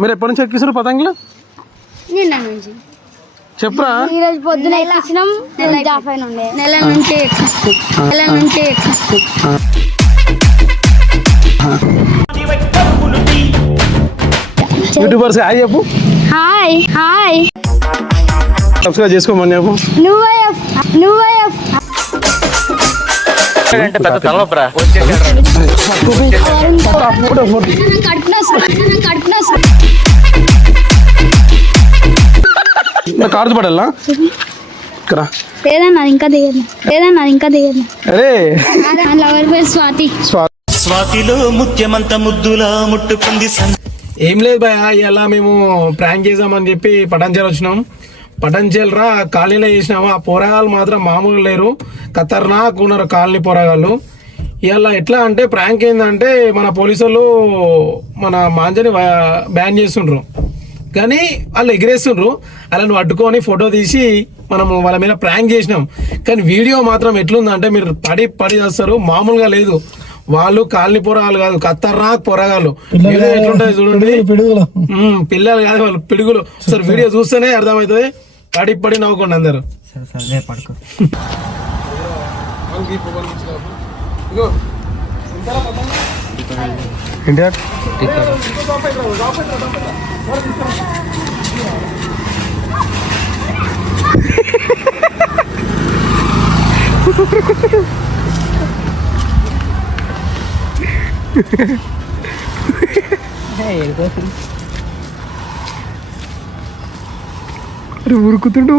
మీరు ఎప్పటి నుంచి ఎక్కిస్తారు పతంగులు? నిన్న నుంచి. చెప్పరా? ఈరోజు పొద్దున ఎక్కించినాం. నెల నుంచి యూట్యూబర్స్ హాయ్ చెప్పు. Hi hi. సబ్స్క్రైబ్ చేసుకోమని చెప్పు. నువ్వే కారు పడాలా లేదన్నా ఇంకా దిగదు. అరే లవర్ పేరు స్వాతి. స్వాతిలో ముత్యమంత ముద్దులా ముట్టుకుంది. ఏం లేదు భయ, ఇలా మేము ప్రాంక్ చేసామని చెప్పి పటాన్చేరు వచ్చినాం. పటాన్చేరు రా కాలనీలో చేసినాము. ఆ పోరగాళ్ళు మాత్రం మామూలు లేరు, ఖతర్నాక్ ఉన్నారు కాలనీ పోరగాళ్ళు. ఇలా ఎట్లా అంటే ప్రాంక్ ఏంటంటే మన పోలీసులు మన మాంజని బ్యాన్ చేస్తుండ్రు, కానీ వాళ్ళు ఎగిరేస్తుండ్రు. వాళ్ళని పట్టుకొని ఫోటో తీసి మనము వాళ్ళ మీద ప్రాంక్ చేసినాం. కానీ వీడియో మాత్రం ఎట్లుందంటే మీరు పడి చేస్తారు, మామూలుగా లేదు. వాళ్ళు కాలనీ పొరగాలు కాదు, ఖతర్నాక్ పొరగాలు. వీడియో ఎట్లుంటుంది చూడండి. పిల్లలు కాదు వాళ్ళు, పిడుగులు. సార్ వీడియో చూస్తేనే అర్థమవుతుంది. పడి నవ్వుకోండి అందరు. అరే ఉరుకుతుండు.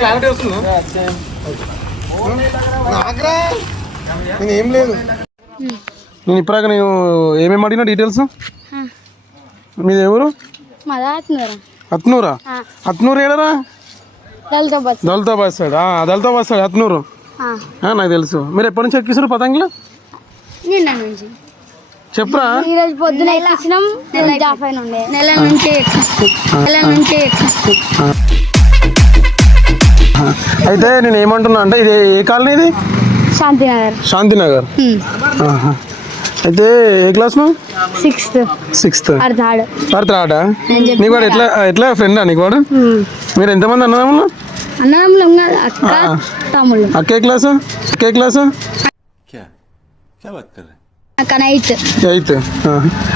క్లారిటీ వస్తుందా? ఏం లేదు. నేను ఇప్పటిదాకా నేను ఏమేమి అడిగినా డీటెయిల్స్. మీది ఎవరు? అత్నూరా? అత్నూరు ఏడరా? దళితాబాద్ సైడ్. దళితాబాద్ సైడ్ అత్నూరు. నాకు తెలుసు. మీరు ఎప్పటి నుంచి ఎక్కిస్తారు పతంగులు? నిన్న నుంచి. చెప్పరా? ఈరోజు పొద్దున ఎక్కించినాం. నెల నుంచి. అయితే నేను ఏమంటున్నా అంటే, ఇది ఏ కాలనీ? ఇది శాంతినగర్. అయితే ఏ క్లాస్ నువ్వు? సిక్స్త్. అర్థాడా? నీకు వాడు ఎట్లా ఫ్రెండా నీకు వాడు? మీరు ఎంతమంది అన్నదమ్ములు? అక్క ఏ క్లాసు? ఎయిత్.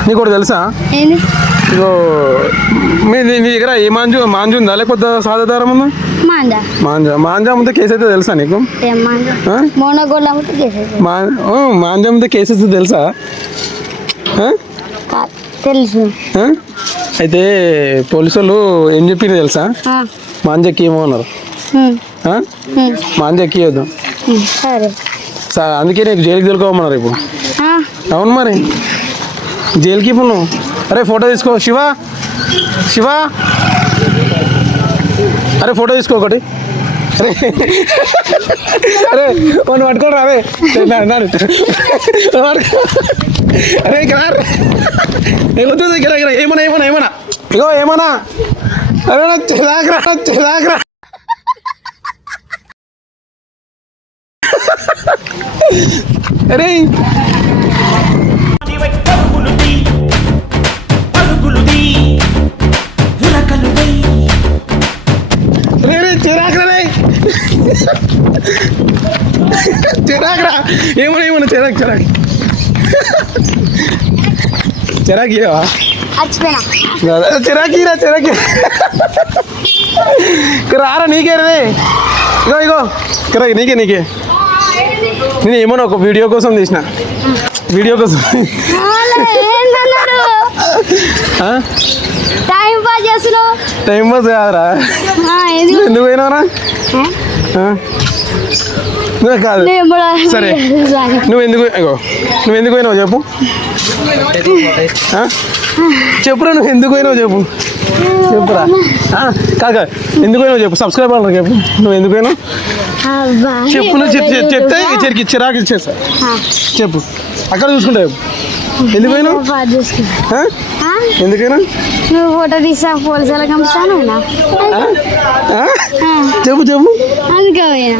నీకు కూడా తెలుసా? ఇగో నీ దగ్గర ఏ మాంజు ఉందా లేకపోతే సాధాదారం ఉందా? మాంజా ముందే కేసు అయితే తెలుసా నీకు? మాంజా ముందే కేసు అయితే తెలుసా? తెలుసు. అయితే పోలీసు వాళ్ళు ఏం చెప్పింది తెలుసా? మాంజాకి ఏమో అన్నారు. మాంజాకి వద్దు, అందుకే నీకు జైలుకి దొరకమన్నారు ఇప్పుడు. అవును మరి, జైలుకి ఇప్పుడు నువ్వు. అరే ఫోటో తీసుకో శివ. అరే ఫోటో తీసుకో ఒకటి. అరే మనం పట్టుకోరా. అరే ఇక్కడ ఏమన్నా ఇగో ఏమన్నా. అరే చెదాకరా. అరే చిరాకరా. ఏమన్నా చిరాకి రారా నీకే రే. ఇగో నీకే నేను ఏమన్నా ఒక వీడియో కోసం తీసిన వీడియో కోసం ఆ? టైం పాస్ చేస్తున్నావు టైం పాస్ కాదురా ఎందుకు పోయినావురా కాదు సరే నువ్వు ఎందుకు పోయినావు చెప్పు చెప్పురా నువ్వు ఎందుకు పోయినావు చెప్పురా కాక ఎందుకు పోయినావు చెప్పు సబ్స్క్రైబర్ చెప్పు నువ్వు ఎందుకు పోయినావు చెప్పు నువ్వు చెప్తే ఇచ్చరికి చిరాకు ఇచ్చేస్తా చెప్పు అక్కడ చూసుకుంటా చెప్పు ఎందుకు పోయినావు ఎందుకైనా నువ్వు ఫోటో తీసా పోలీసులకు పంపిస్తాను చెప్పు అందుకే పోయినా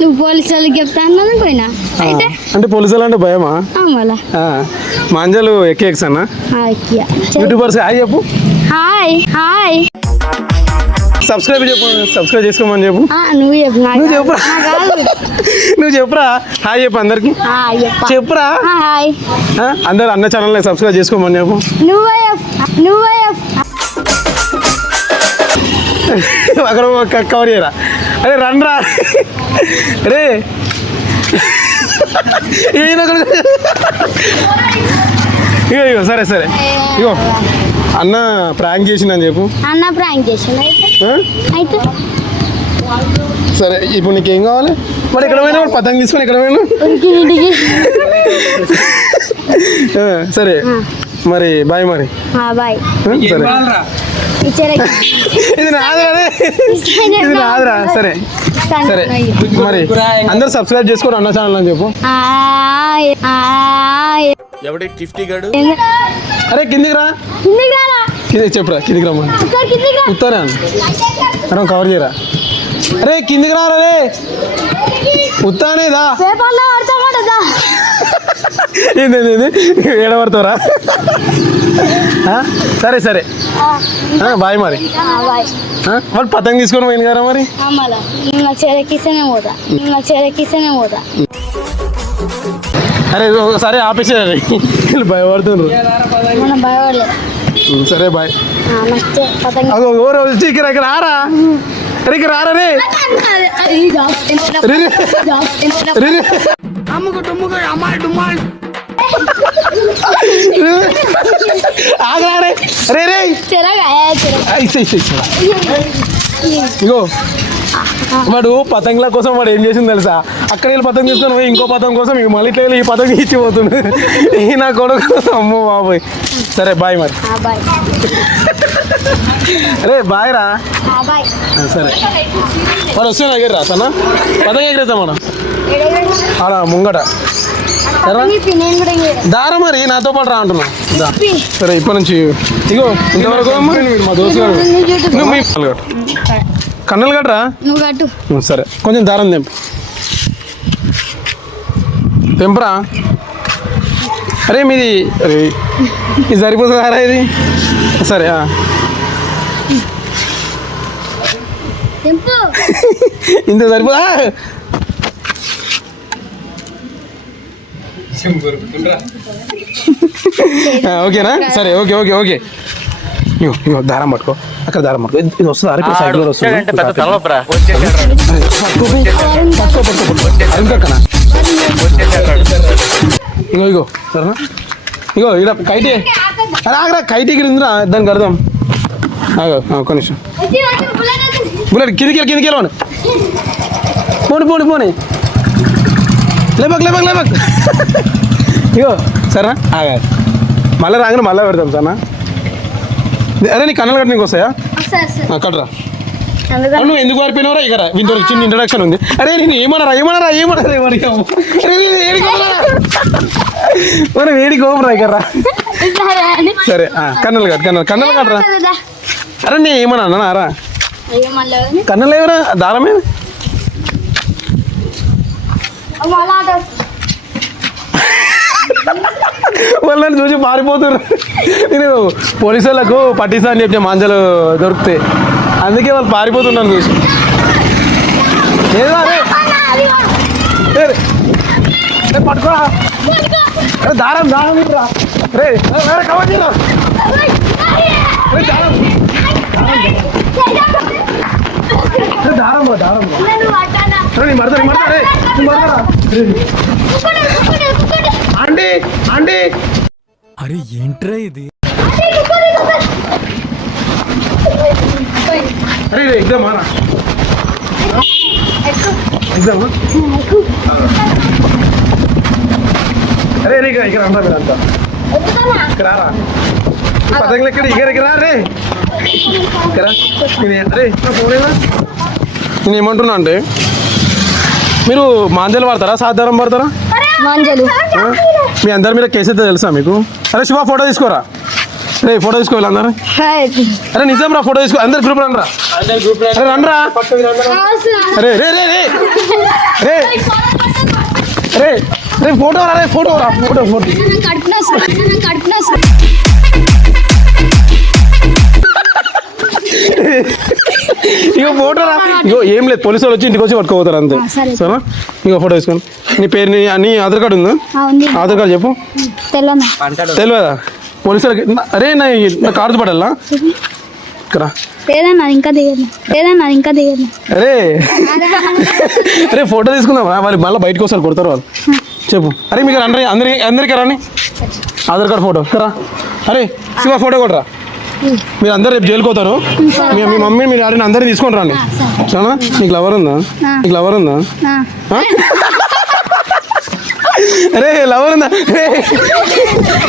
నువ్వు పోలీసు వాళ్ళకి చెప్తాను పోయినా అయితే అంటే పోలీసులు అంటే భయమా మళ్ళా మాంజలు ఎక్కేక్స్ అన్న యూట్యూబర్స్ హాయ్ చెప్పు హాయ్ సబ్స్క్రైబ్ చేసుకోమని చెప్పు నువ్వు చెప్పు నువ్వు చెప్పురా నువ్వు చెప్పురా హాయ్ చెప్పు అందరికి చెప్పురా హాయ్ అందరు అన్న ఛానల్ని సబ్స్క్రైబ్ చేసుకోమని చెప్పు నువ్వే అక్కడ కవర్ చేయరా అరే రండ్రా రే ఇగో సరే ఇగో అన్న ప్రాంక్ చేసిందని చెప్పు అన్న ప్రాంక్ చేసిన అయితే సరే ఇప్పుడు నీకేం కావాలి మరి ఎక్కడ పోయినా పతంగి తీసుకొని ఎక్కడ పోయినా సరే మరి బాయ్ మరి బాయ్ సరే ఇది నాదిరా సరే మరి అందరు సబ్స్క్రైబ్ చేసుకోండి అన్న ఛానల్ అని చెప్పు ఎవడే టిఫ్టీ గాడు అరే కిందికి రా చెప్పురా కిందికి రమ్మని ఉత్తరా మనం కవర్ చేయరా అరే కిందికి రా రే ఉత్తానేదా ఏడబడతారా సరే బాయ్ మరి మరి పతంగి తీసుకొని పోయింది కదా మరి అరే ఒకసారి ఆపేసేయాలి వీళ్ళు భయపడుతున్నారు సరే బాయ్ ఎవరు వచ్చి ఇక్కడ రారా అరే ఇక్కడ రారా రే ఆగరాడే రే రే ఇగో వాడు పతంగుల కోసం వాడు ఏం చేసింది తెలుసా అక్కడ వెళ్ళి పతంగ తీసుకొని పోయి ఇంకో పతంగ కోసం ఇక మళ్ళీ ఇట్లా ఈ పతంగ ఇచ్చిపోతుంది ఈ నా కొడుకు అమ్మో బాబోయ్ సరే బాయ్ మరి అరే బాయ్ రా సరే వాడు వస్తే ఎగిరి రా తన పతంగ ఎగిరేద్దాం మనం అలా ముంగట దారా మరి నాతో పాటు రా అంటున్నా సరే ఇప్పటి నుంచి ఇగో ఇంతవరకు మా దోస్తు గారు నువ్వు మీ కన్నలు కట్టరా సరే కొంచెం దారం తెంపరా అరే మీది ఇది సరిపోతుందారా ఇది సరే ఇంత సరిపోదా ఓకేనా సరే ఓకే ఇగో దారం పట్టుకో అక్కడ దారం పట్టుకో ఇది వస్తుంది అరకు సైడ్ వస్తుంది ఇగో సరేనా ఇగో ఇలా కైటే ఆగరా కైట్ ఎగిరిందిరా దానికి అర్థం ఒక్క నిమిషం బుల్లెట్ కిందికి వెళ్ళండి పోనీ లేబక్ ఇగో సరేనా ఆగా మళ్ళీ రాగానే మళ్ళీ పెడతాం సరేనా అరే నీ కన్నలు కట్ట నీకు వస్తాయా కట్టరా నువ్వు ఎందుకు పారిపోయినవరా ఇక వీంతో చిన్న ఇంట్రడక్షన్ ఉంది అరే నేను ఏమన్నారా మనం వేడికి ఓమరా ఇక సరే కన్నలు కట్టరా అరే నేను ఏమన్నా అన్నారా కన్నలు ఏమరా దారమే వాళ్ళని చూసి పారిపోతున్నారు నేను పోలీసు వాళ్ళకు పట్టిస్తా అని చెప్పిన మాంజలు దొరుకుతాయి అందుకే వాళ్ళు పారిపోతున్నాను చూసి ఏదో అరే పట్టుకోరా అరే దారం రే కవర్ చేయరా దారం నేను పడతా ఆంటీ ఆంటీ. అరే ఏంట్రా ఇది? అరే ఎగ్జామ్ రా ఎగ్జామ్. అరే రే ఇక్కడ రండి మీరు అంతా ఇక్కడ రారా. పతంగులు ఎక్కడ ఇక్కడ రే ఇక్కడ. అరే పోలేదా? నేను ఏమంటున్నా అంటే మీరు మాంజలు పడతారా సాధారణ పడతారా? మాంజలు మీ అందరి మీద కేసు అయితే తెలుసా మీకు? అరే శివ ఫోటో తీసుకోరా. రే ఫోటో తీసుకోవాలి అందరు. అరే నిజం రా ఫోటో తీసుకో. అందరు గ్రూప్ రండి రా. అరే రండి రా. అరే రే రే రే రే రే రే ఫోటో రా. రే ఫోటో రా. ఫోటో ఫోటో ఇగో ఫోటో రా. ఇగో ఏం లేదు, పోలీసు వాళ్ళు వచ్చి ఇంటికి వచ్చి పట్టుకోపోతారు అంతే. సరేనా? ఇంకో ఫోటో తీసుకోండి. నీ పేరు నీ ఆధార్ కార్డు ఉందా? ఆధార్ కార్డు చెప్పు. తెలియదా పోలీసు వాళ్ళకి? అరే నా కార్డు పడాలా ఇక్కడ? లేదన్నా ఇంకా దిగదు. అరే అరే ఫోటో తీసుకుందాం. వాళ్ళు మళ్ళీ బయటకు వస్తారు, కొడతారు వాళ్ళు. చెప్పు. అరే మీకు అందరికీ రాని ఆధార్ కార్డు ఫోటో కరా. అరే శివ ఫోటో కొట్టరా. మీరు అందరు రేపు జైలుకి పోతారు. మీ మమ్మీ మీరు డాడీని అందరినీ తీసుకొని రండి. సరేనా? నీకు లవర్ ఉందా? అరే లవర్ ఉందా?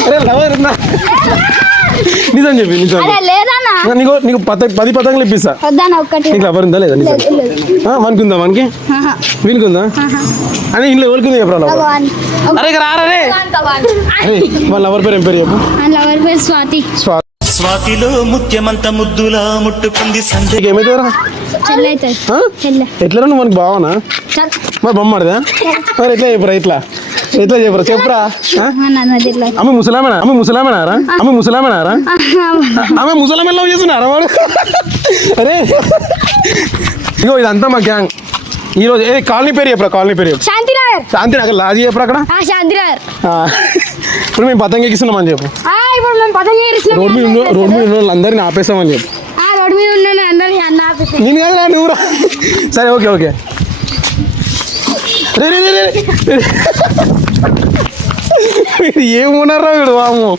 అరే లవర్ ఉందా? నిజం చెప్పి నిజం. నీకు 10 పతంగులు ఇప్పిస్తా. నీకు లవర్ ఉందా లేదా? నిజం మనకి ఉందా? మనకి వీనికి ఉందా అని ఇంట్లో ఎవరికి ఉంది చెప్పరా? అరే రారా రే. అరే వాళ్ళ లవర్ పేరు ఏం పేరు చెప్పు. లవర్ పేరు స్వాతి. స్వాతిలో ముత్యమంత ముద్దులా ముట్టుకుంది సంధ్య. ఏమైతుందిరా? ఎట్లా నువ్వు మనకి బావనా? మరి బొమ్మడిదా? మరి ఎట్లా చెప్పరా? ఎట్లా చెప్పరా? ఆమె ముసలామేనా? ఆమె ముసలామెన్ లవ్ చేస్తున్నారా వాడు? అరే ఇగో ఇదంతా మా గ్యాంగ్. ఈరోజు కాలనీ పేరు చెప్పరా? కాలనీ పేరు చెప్పు. శాంతినగర్. లాజీ చెప్పరా అక్కడ? ఇప్పుడు మేము పతంగ ఎక్కిస్తున్నామని చెప్పు. రోడ్ మీద ఉన్న అందరినీ ఆపేస్తామని చెప్పు. నేను కదా నువ్వు రా. సరే ఓకే. రే రే రే మీరు ఏమున్నారా వీడు వాము.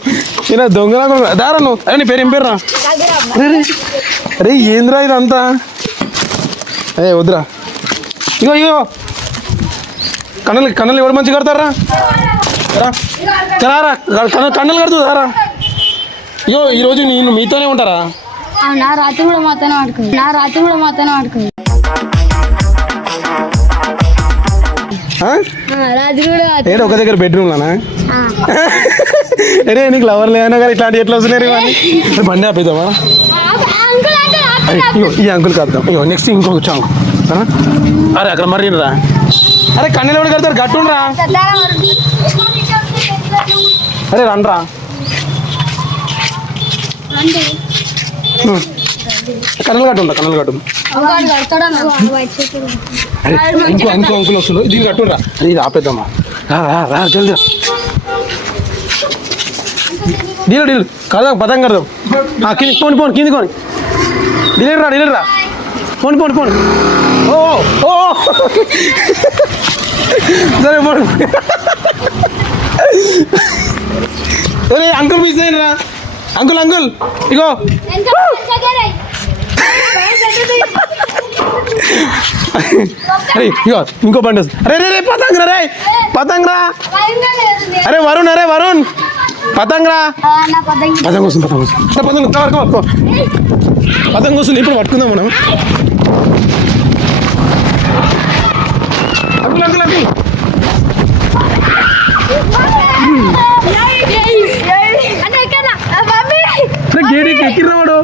నేను దొంగ దారా నువ్వు. అరే నీ పేరు ఏం పేరు రా? అరే ఏంద్రా ఇదంతా? అదే వద్దురా. ఇగో కన్నలు ఎవరు మంచిగా కడతారా? రారా కన్నలు కడుతుందారా? ఇగో ఈరోజు నేను మీతోనే ఉంటారా? రాత్రి కూడా మాతోనే ఆడుకోదు. ఏదో ఒక దగ్గర బెడ్రూమ్లోనా? అరే నీకు లవర్ లేదన్నా కానీ ఇట్లాంటి ఎట్లా వస్తున్నాయి ఇవన్నీ? బండి ఆపేద్దామా? ఈ అంకుల్ కద్దాం. ఇగో నెక్స్ట్ ఇంకొక చాంగ్. అరే అక్కడ మరి రా. అరే కన్నెలు ఎవరు కడతారు? గట్టుండ్రా. అరే రండ్రా. కన్నెలు కట్టుండ్రా. అరే ఇంకో అంకుల్ వస్తుంది. దీన్ని కట్టుండ్రా. అరే ఇది ఆపేద్దామా? రా జల్దీ. డీల్ కడదాం. పతంగ కడదాం. కింది పోని కింది కొని డీలర్ రా. పోని. ఓ సరే పోను. అరే అంకుల్ మిస్ అయ్యిండ్రా. అంకుల్ ఇగో అరే ఇగో ఇంకో బండి వస్తుంది. అరే పతంగ్రా. అరే వరుణ్ పతంగ్రా. పతంగ వస్తుంది. పతంగ వస్తుంది. ఇప్పుడు పట్టుకుందాం మనం. అంకుల్ గేడి ఎక్కిరాడు.